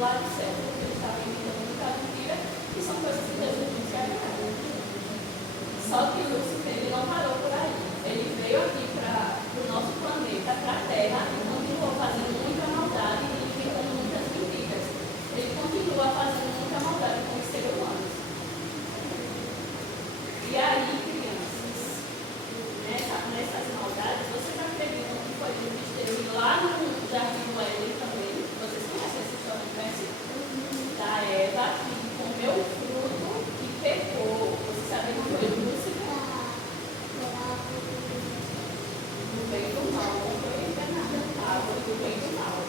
lá do céu, porque eles estavam inventando muita mentira, e são coisas que Deus não disse agrada. Só que Lúcifer, ele não parou por aí. Ele veio aqui para o nosso planeta, para a Terra, e continuou fazendo muita maldade e inventando muitas mentiras. Ele continua fazendo muita maldade com os seres humanos. E aí, crianças, nessas maldades, vocês acreditam que foi Deus que esteve lá no Jardim do Éden também? Vocês conhecem essa história, não conhecem? Da Eva, que comeu o fruto e pecou. Vocês sabem que foi Lúcifer? Do bem e do mal, não foi enganada. Foi do bem e do mal.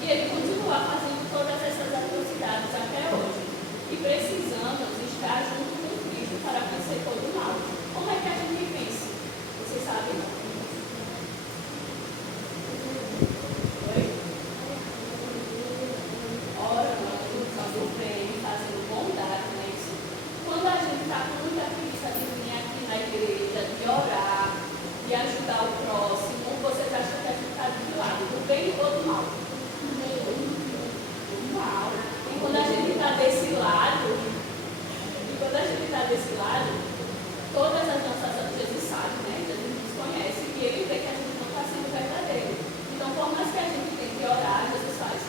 E ele continua fazendo todas essas atrocidades até hoje. E precisamos estar junto com Cristo para vencer todo o mal. Como é que a gente vence? Vocês sabem? Oi? Orando, usando bem, fazendo bondade, não é isso? Quando a gente está com muita preguiça de vir aqui na igreja, de orar, de ajudar o próximo, vocês acham que a gente está de lado, do bem ou do mal? Do mal. E quando a gente está desse lado, todas as nossas Jesus sabe, né? Jesus nos conhece e ele vê que a gente não está sendo verdadeiro. Então, por mais que a gente tente orar, Jesus faz,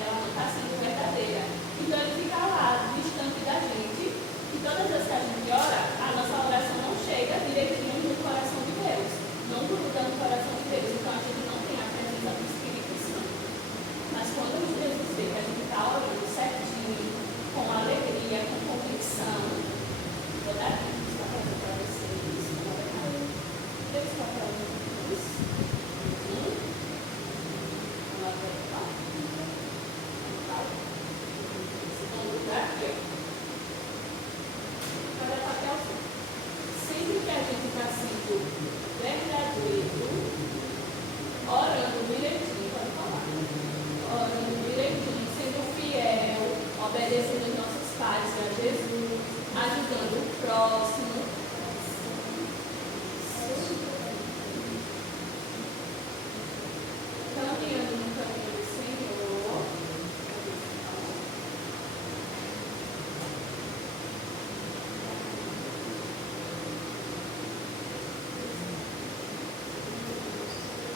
ela não está sendo verdadeira. Então, ele fica lá, distante da gente, e todas as vezes que a gente ora, a nossa oração não chega direitinho no coração de Deus, não gruda no coração de Deus. Então, a gente não tem a presença do Espírito Santo. Mas quando Jesus vê que a gente está orando certinho, com alegria, com convicção, vou dar aqui está fazendo para vocês, na verdade. Deus está falando isso. Vamos lá, segundo lugar, aqui. Cada papel. Sempre que a gente está sendo verdadeiro, orando direitinho, pode falar. Orando direitinho, sendo fiel, obedecendo os nossos pais a Jesus, ajudando o próximo. Caminhando no caminho do Senhor.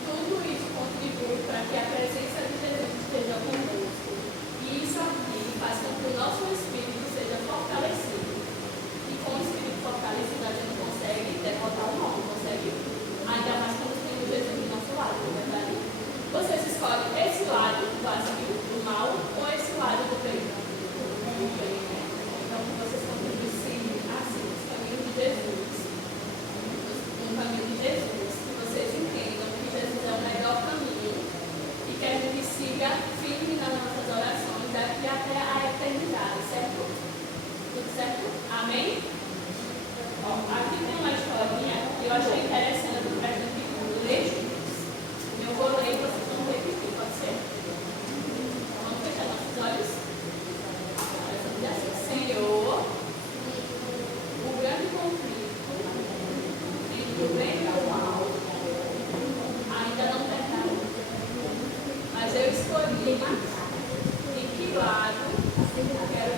Tudo isso contribui para que a presença de Jesus esteja conosco. E isso aqui faz com que o nosso espírito seja fortalecido. E com o espírito fortalecido, a gente consegue derrotar o mal, consegue, ainda mais quando temos Jesus do nosso lado, não é verdade? Vocês escolhem esse lado vazio do mal ou esse lado do bem? Do bem, né? Então, vocês contribuem sempre assim, nos caminhos de Jesus. No caminho de Jesus, que vocês entendam que Jesus é o melhor caminho e que a gente siga firme nas nossas orações daqui até a eternidade, certo? Tudo certo? Amém? Ó, aqui tem uma historinha que eu achei interessante para a gente ler juntos. Eu vou ler e vocês vão repetir, pode ser? Vamos fechar nossos olhos? Essa diz assim: Senhor, o grande conflito entre o bem e o mal ainda não terminou. Mas eu escolhi de que lado eu quero